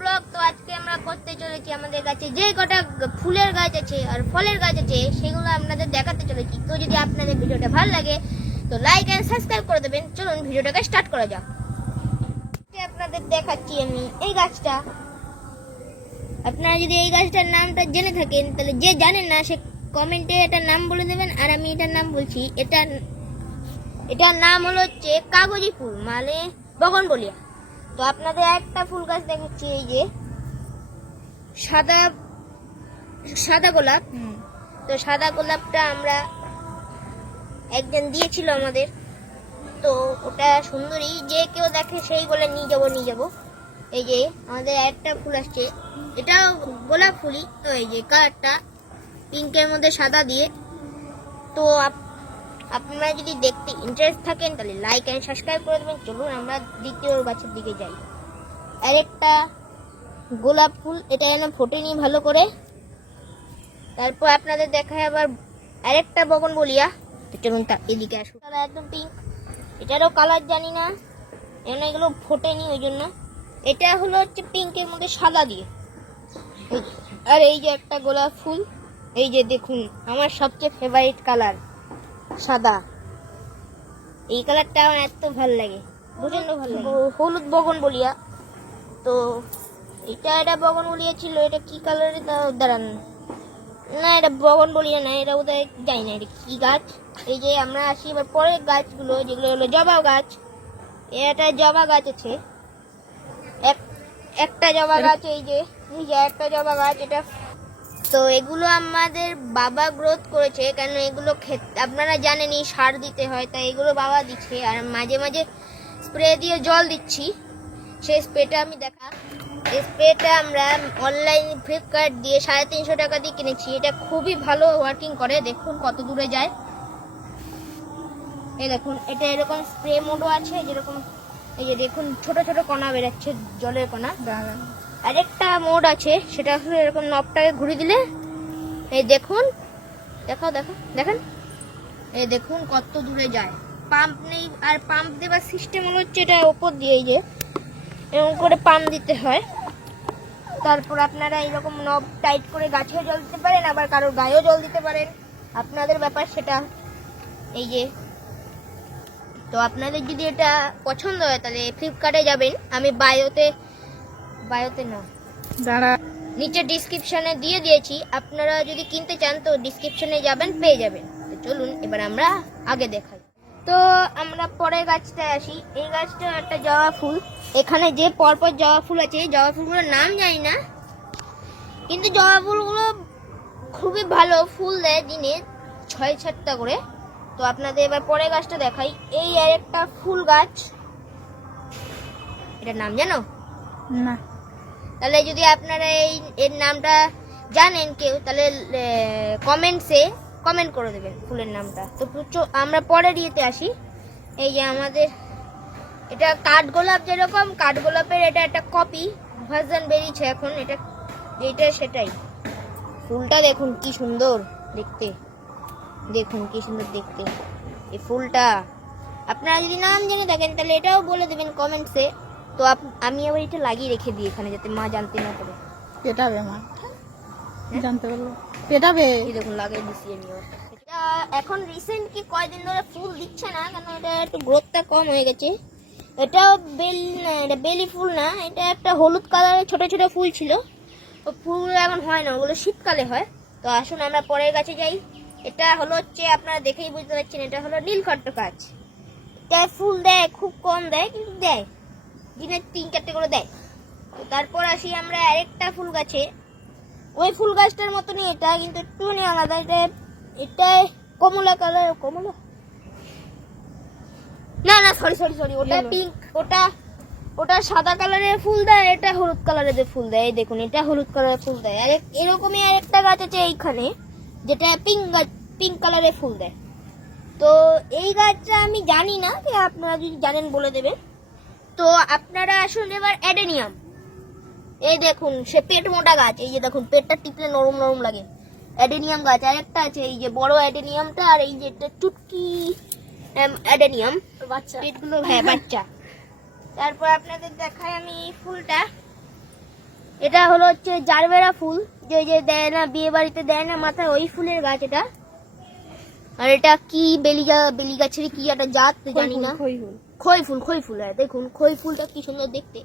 Blog. তো আজকে আমরা করতে চলেছি আমাদের গাছে যে কটা ফুলের গাছ আছে আর ফলের গাছ আছে সেগুলো আপনাদের দেখাতে চলেছি। তো যদি আপনাদের ভিডিওটা ভালো লাগে তো লাইক এন্ড সাবস্ক্রাইব করে দেবেন। চলুন ভিডিওটাকে স্টার্ট করা যাক। আপনাদের দেখাচ্ছি আমি এই গাছটা। আপনারা যদি এই গাছটার নামটা জেনে থাকেন তাহলে যে জানেন না সে কমেন্টে এটার নাম বলে দেবেন, আর আমি এটার নাম বলছি। এটার নাম হলো হচ্ছে কাগজি ফুল মানে বগনভেলিয়া। তো আপনাদের একটা ফুল গাছ দেখাচ্ছি, এই যে সাদা গোলাপ। তো সাদা গোলাপটা আমরা একজন দিয়েছিল আমাদের, তো ওটা সুন্দরী, যে কেউ দেখে সেই বলে নিয়ে যাবো। এই যে আমাদের একটা ফুল আসছে, এটাও গোলাপ ফুলই। তো এই যে কালারটা পিঙ্কের মধ্যে সাদা দিয়ে। তো আপনারা যদি দেখতে ইন্টারেস্ট থাকেন তাহলে লাইক এন্ড সাবস্ক্রাইব করে দেবেন। চলুন আমরা দ্বিতীয় গাছের দিকে যাই। আরেকটা গোলাপ ফুল, এটা যেন ফোটেনি ভালো করে। তারপর আপনাদের দেখায় আবার আরেকটা বগনভেলিয়া। তো চলুন এদিকে আসুন। কালার একদম পিঙ্ক, এটারও কালার জানি না, এগুলো ফোটেনি ওই জন্য। এটা হলো হচ্ছে পিঙ্কের মধ্যে সাদা দিয়ে। আর এই যে একটা গোলাপ ফুল, এই যে দেখুন আমার সবচেয়ে ফেভারিট কালার সাদা। এই কালারটা আমার এত ভালো লাগে, প্রচন্ড ভালো লাগে। হলুদ বগনভেলিয়া। তো এটা বগনভেলিয়া ছিল। এটা কি কালারে দাঁড়ান না, এটা বগনভেলিয়া না, এটা বোধহয় জানি না এটা কি গাছ। এই যে আমরা আসি এবার পরের গাছগুলো, যেগুলো হলো জবা গাছ। এটা জবা গাছ আছে, একটা জবা গাছ। এই যে একটা জবা গাছ এটা। তো এগুলো আমাদের বাবা গ্রোথ করেছে, কেন এগুলো আপনারা জানেনই সার দিতে হয়, তাই এগুলো বাবা দিচ্ছে। আর মাঝে মাঝে স্প্রে দিয়ে জল দিচ্ছি। সেই স্প্রেটা আমি এই স্প্রেটা আমরা অনলাইন ফ্লিপকার্ট দিয়ে 350 টাকা দিয়ে কিনেছি। এটা খুবই ভালো ওয়ার্কিং করে, দেখুন কত দূরে যায়। এই দেখুন এটা এরকম স্প্রে মোডও আছে, যেরকম এই যে দেখুন ছোট ছোট কণা বেরাচ্ছে, জলের কণা। আরেকটা মোড আছে, সেটা হলো এরকম নবটাকে ঘুরে দিলে এই দেখুন, দেখেন এই দেখুন কত দূরে যায়। পাম্প নেই, আর পাম্প দেওয়ার সিস্টেম হলো হচ্ছে এটা ওপর দিয়ে এই যে এরকম করে পাম্প দিতে হয়। তারপর আপনারা এইরকম নব টাইট করে গাছেও জল দিতে পারেন, আবার কারোর গায়েও জল দিতে পারেন, আপনাদের ব্যাপার সেটা। এই যে তো আপনাদের যদি এটা পছন্দ হয় তাহলে ফ্লিপকার্টে যাবেন, আমি বায়োতে না দাঁড়া নিচে ডিসক্রিপশনে দিয়ে দিয়েছি। আপনারা যদি কিনতে চান তো ডিসক্রিপশনে যাবেন, পেয়ে যাবেন। তো চলুন এবার আমরা আগে দেখাই। তো আমরা পরের গাছটায় আসি। এই গাছটা একটা জবা ফুল। এখানে যে পরপর জবা ফুল আছে, জবা ফুলগুলোর নাম জানি না, কিন্তু জবা ফুলগুলো খুবই ভালো ফুল দেয়, দিনে 6-7টা করে। তো আপনাদের এবার পরের গাছটা দেখাই। এই আরেকটা ফুল গাছ, এটার নাম জানো না? তাহলে যদি আপনারা এর নামটা জানেন কেউ, তাহলে কমেন্ট করে দেবেন ফুলের নামটা। তো আমরা পরের ইয়েতে আসি। এই যে আমাদের এটা কাঠগোলাপ, যেরকম কাঠগোলাপের এটা একটা কপি ভার্সন বেরিয়েছে এখন। এটা সেটাই। ফুলটা দেখুন কি সুন্দর দেখতে, এই ফুলটা। আপনারা যদি নাম জেনে থাকেন তাহলে এটাও বলে দেবেন কমেন্টসে। তো আমি আবার এটা লাগিয়ে রেখে দিই এখানে, যাতে মা জানতে না পারে। পেটাবে মা, জানতে পারলো পেটাবে। এই দেখুন লাগিয়ে দিচ্ছি আমি। এটা এখন রিসেন্ট কি কয়দিন ধরে ফুল দিচ্ছে না, কারণ এটা একটু গ্রোথটা কম হয়ে গেছে। এটাও বেলি ফুল না, এটা একটা হলুদ কালারের ছোট ছোট ফুল ছিল। ও ফুল এখন হয় না, ওগুলো শীতকালে হয়। তো আসুন আমরা পরের গাছে যাই। এটা হলো হচ্ছে, আপনারা দেখেই বুঝতে পারছেন, এটা হলো নীলকণ্ঠ গাছ। এটা ফুল দেয়, খুব কম দেয়, কিন্তু দেয়, দিনে 3-4টে করে দেয়। তো তারপর আসি আমরা আরেকটা ফুল গাছে। ওই ফুল গাছটার মতনই এটা, কিন্তু একটুখানি আলাদা। এটা কমলা কালার, কমলা না সরি, ওটা পিঙ্ক। ওটা সাদা কালারের ফুল দেয়, এটা হলুদ কালারের ফুল দেয়। এই দেখুন এটা হলুদ কালারের ফুল দেয়। আর এরকমই আরেকটা গাছ আছে এইখানে, যেটা পিঙ্ক কালারের ফুল দেয়। তো এই গাছটা আমি জানি না, আপনারা যদি জানেন বলে দেবেন। তো আপনারা আসুন এবার অ্যাডেনিয়াম। এই দেখুন সে পেট মোটা গাছ, এই যে দেখুন পেটটা টিপলে নরম নরম লাগে। অ্যাডেনিয়াম গাছ আরেকটা আছে, এই যে বড় অ্যাডেনিয়ামটা, আর এই যে চুটকি অ্যাডেনিয়াম বাচ্চা, পেটগুলো বাচ্চা। তারপর আপনাদের দেখাই আমি ফুলটা। এটা হলো হচ্ছে জারবেরা ফুল, যে যে দেয় না বিয়ে বাড়িতে দেয় না মাথায়, ওই ফুলের গাছ এটা। আর এটা কি বেলি গাছের কি একটা জাত জানি না, খই ফুল। হ্যাঁ দেখুন খই ফুলটা কি সুন্দর দেখতে,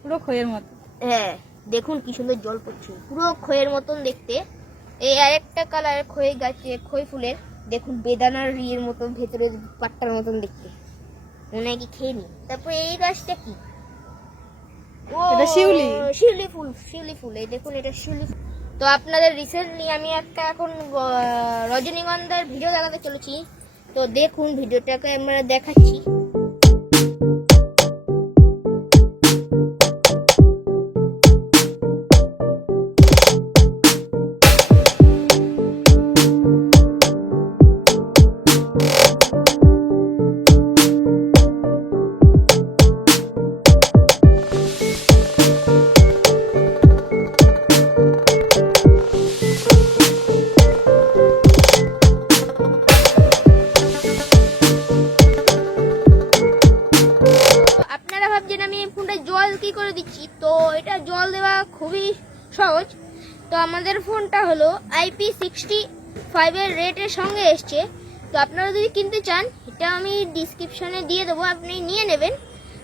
পুরো খইয়ের মতো। হ্যাঁ দেখুন কি সুন্দর জল পড়ছে, পুরো খইয়ের মতন দেখতে। এই আরেকটা কালার খই গাছে খই ফুলের, দেখুন বেদানার রিয়ের মতন ভেতরে পাট্টার মতন দেখতে, মনে হয় কি খেয়ে নি। তারপরে এই গাছটা কি, ও এটা শিউলি ফুল। এই দেখুন এটা শিউলি ফুল। তো আপনাদের রিসেন্টলি আমি একটা এখন রজনীগন্ধার ভিডিও দেখাতে চলেছি, তো দেখুন ভিডিওটাকে আমরা দেখাচ্ছি। আপনারা ভাবছেন আমি এই ফোনটা জল কি করে দিচ্ছি, তো এটা জল দেওয়া খুবই সহজ। তো আমাদের ফোনটা হলো IP65 এর রেটের সঙ্গে এসছে। তো আপনারা যদি কিনতে চান এটা আমি ডিসক্রিপশনে দিয়ে দেবো, আপনি নিয়ে নেবেন।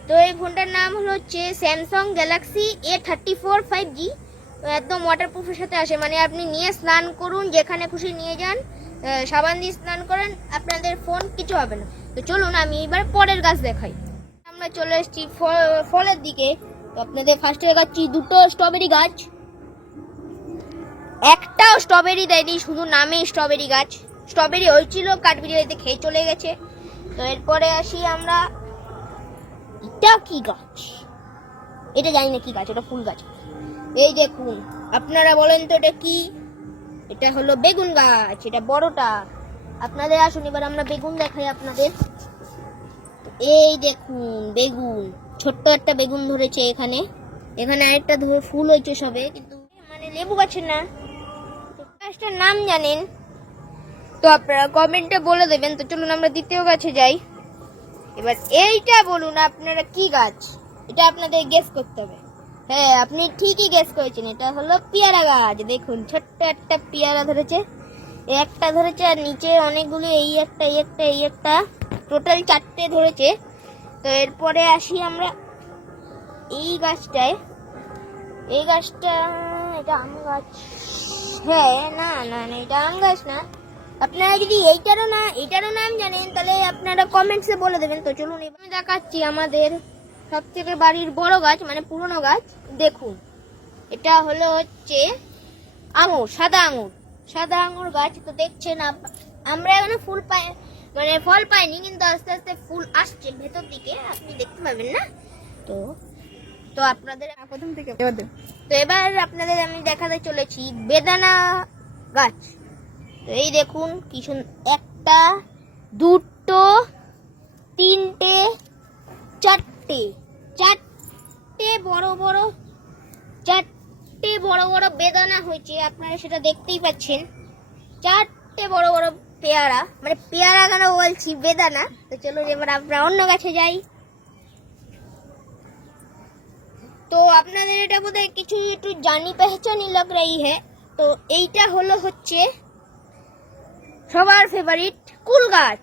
তো এই ফোনটার নাম হলো হচ্ছে স্যামসাং গ্যালাক্সি A34 5G। একদম ওয়াটারপ্রুফের সাথে আসে, মানে আপনি নিয়ে স্নান করুন, যেখানে খুশি নিয়ে যান, সাবান দিয়ে স্নান করেন, আপনাদের ফোন কিছু হবে না। তো চলুন আমি এবার পরের গাছ দেখাই। আমরা চলে এসেছি ফলের দিকে। তো আপনাদের ফার্স্টে দেখাচ্ছি দুটো স্ট্রবেরি গাছ। একটাও স্ট্রবেরি দেয়নি, শুধু নামে স্ট্রবেরি গাছ। স্ট্রবেরি হয়েছিল, কাঠবিড়ালিতে খেয়ে চলে গেছে। তো এরপরে আসি আমরা, এটা কি গাছ, এটা জানি না কি গাছ, এটা ফুল গাছ। এই দেখুন, আপনারা বলেন তো এটা কি, এটা হলো বেগুন গাছ, এটা বড়টা। আপনাদের আসুন এবার আমরা বেগুন দেখাই আপনাদের। এই দেখুন বেগুন, ছোট্ট একটা বেগুন ধরেছে এখানে, এখানে আরেকটা ফুল হয়েছে সবে, কিন্তু মানে লেবু গাছের না। গাছটার নাম জানেন তো আপনারা কমেন্টে বলে দেবেন। তো চলুন আমরা দ্বিতীয় গাছে যাই। এবার এইটা বলুন আপনারা কি গাছ, এটা আপনাদের গেস করতে হবে। হ্যাঁ আপনি ঠিকই গেস করেছেন, এটা হলো পেয়ারা গাছ। দেখুন ছোট্ট একটা পেয়ারা ধরেছে, একটা ধরেছে আর নিচে অনেকগুলো, এই একটা টোটাল 4টে ধরেছে। তো এরপরে আসি আমরা এই গাছটায়, এই গাছটা এটা আম গাছ, হ্যাঁ না এটা আম গাছ না। আপনারা যদি এইটারও নাম জানেন তাহলে আপনারা কমেন্টসে বলে দেবেন। তো চলুন এবার আমি দেখাচ্ছি আমাদের সব থেকে বাড়ির বড় গাছ, মানে পুরনো গাছ। দেখুন এটা হলো হচ্ছে আঙুর, সাদা আঙুর গাছ। তো দেখছেন আমরা এখনো ফল পাইনি, কিন্তু আস্তে আস্তে ফুল আসছে ভেতর দিকে, আপনি দেখতে পাবেন না। তো আপনাদের প্রথম থেকে তো এবার আপনাদের আমি দেখাতে চলেছি বেদানা গাছ। তো এই দেখুন কি সুন্দর, একটা দুটো তিনটে চারটে বড় বড় বেদানা হয়েছে, আপনারা সেটা দেখতেই পাচ্ছেন। 4টে বড় বড় পেয়ারা, মানে পেয়ারা কেন বলছি, বেদানা। তো চলো এবার আমরা অন্য গাছে যাই। তো আপনাদের এটা বোধহয় কিছু একটু জানি পেহচানি লাগ রही है। তো এইটা হলো হচ্ছে সবার ফেভারিট কুল গাছ।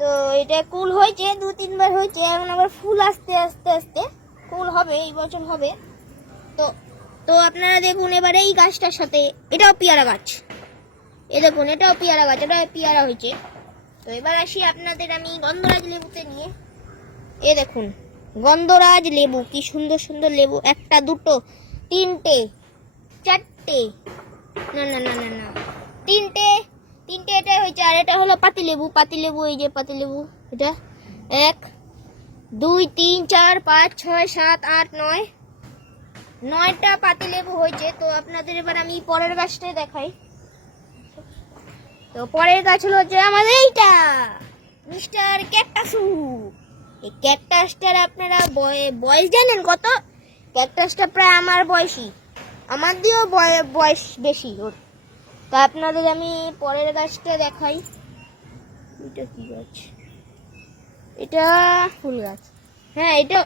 তো এটা কুল হয়েছে 2-3 বার হয়েছে, এখন আবার ফুল আস্তে আস্তে কুল হবে, এই বছর হবে। তো আপনারা দেখুন এবার এই গাছটার সাথে, এটাও পেয়ারা গাছ, এই দেখুন এটাও পেয়ারা গাছ, এটা পেয়ারা হয়েছে। তো এবার আসি আপনাদের আমি গন্ধরাজ লেবুতে নিয়ে। এ দেখুন গন্ধরাজ লেবু, কি সুন্দর সুন্দর লেবু, একটা দুটো তিনটে চারটে, না তিনটে এটা হয়েছে। আর এটা হলো পাতিলেবু, এই যে পাতিলেবু, এটা 1 2 3 4 5 6 7 8 9টা পাতিলেবু হয়েছে। তো আপনাদের এবার আমি পরের গাছটা দেখাই। তো পরের গাছ হলো যে আমাদের এইটা মিস্টার ক্যাকটাসু। এই ক্যাকটাসটার আপনারা বয়স জানেন কত? ক্যাকটাসটা প্রায় আমার বয়সী, আমার দিয়েও বয়স বেশি ওর। তো আপনাদের আমি পরের গাছটা দেখাই। এটা কি গাছ, এটা ফুল গাছ। হ্যাঁ এটা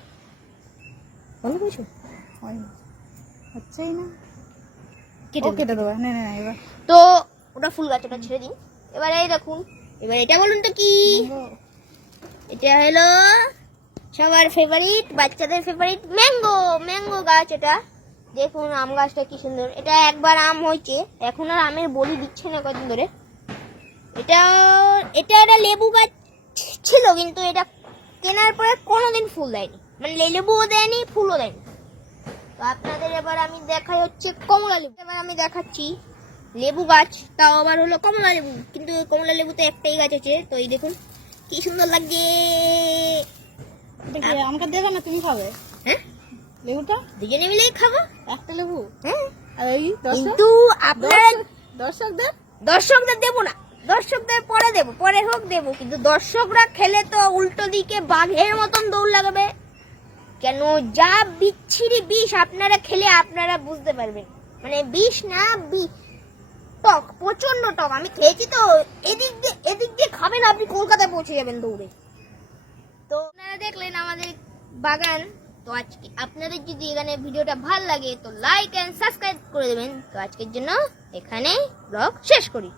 ভালো কিছু হচ্ছেই না। কেটে ও দিন। কেটে দেবো, না না না, এবার তো ওটা ফুল গাছ, ওটা ছেড়ে দিন। এবার এই দেখুন, এবার এটা বলুন তো কি? এটা হলো সবার ফেভারিট, বাচ্চাদের ফেভারিট ম্যাঙ্গো। ম্যাঙ্গো গাছ এটা। দেখুন আম গাছটা কি সুন্দর। এটা একবার আম হয়েছে, এখন আর আমের বলি দিচ্ছে না কদিন ধরে। এটা এটা একটা লেবু গাছ ছিল, কিন্তু এটা কেনার পরে কোনোদিন ফুল দেয়নি, মানে লেবুও দেয়নি, ফুলও দেয়নি। তো আপনাদের এবার আমি দেখাই হচ্ছে কমলা লেবু। এবার আমি দেখাচ্ছি লেবু গাছ, তাও আবার হলো কমলা লেবু। কিন্তু কমলা লেবুতে একটাই গাছ আছে। তো এই দেখুন কি সুন্দর লাগছে। এটা কি আমাকে দেবে না, তুমি খাবে হ্যাঁ, লেবুটা? দুজনে মিলেই খাবো। একটা লেবু? হ্যাঁ, আর এই কিন্তু আপনারা দর্শকদের দর্শকদের দেবো না, দর্শকদের পরে দেবো, পরে হোক দেবো, কিন্তু দর্শকরা খেলে তো উল্টো দিকে বাঘের মতন দৌড় লাগাবে। কেন, যা বিচ্ছিরি বিষ আপনারা খেলে আপনারা বুঝতে পারবেন। মানে বিষ না, টক, প্রচন্ড টক। আমি খেয়েছি তো। এদিক দিয়ে খাবেন, আপনি কলকাতায় পৌঁছে যাবেন দৌড়ে। তো আপনারা দেখলেন আমাদের বাগান। তো আজকে আপনাদের যদি এখানে ভিডিওটা ভালো লাগে তো লাইক এন্ড সাবস্ক্রাইব করে দেবেন। তো আজকের জন্য এখানে ব্লগ শেষ করি।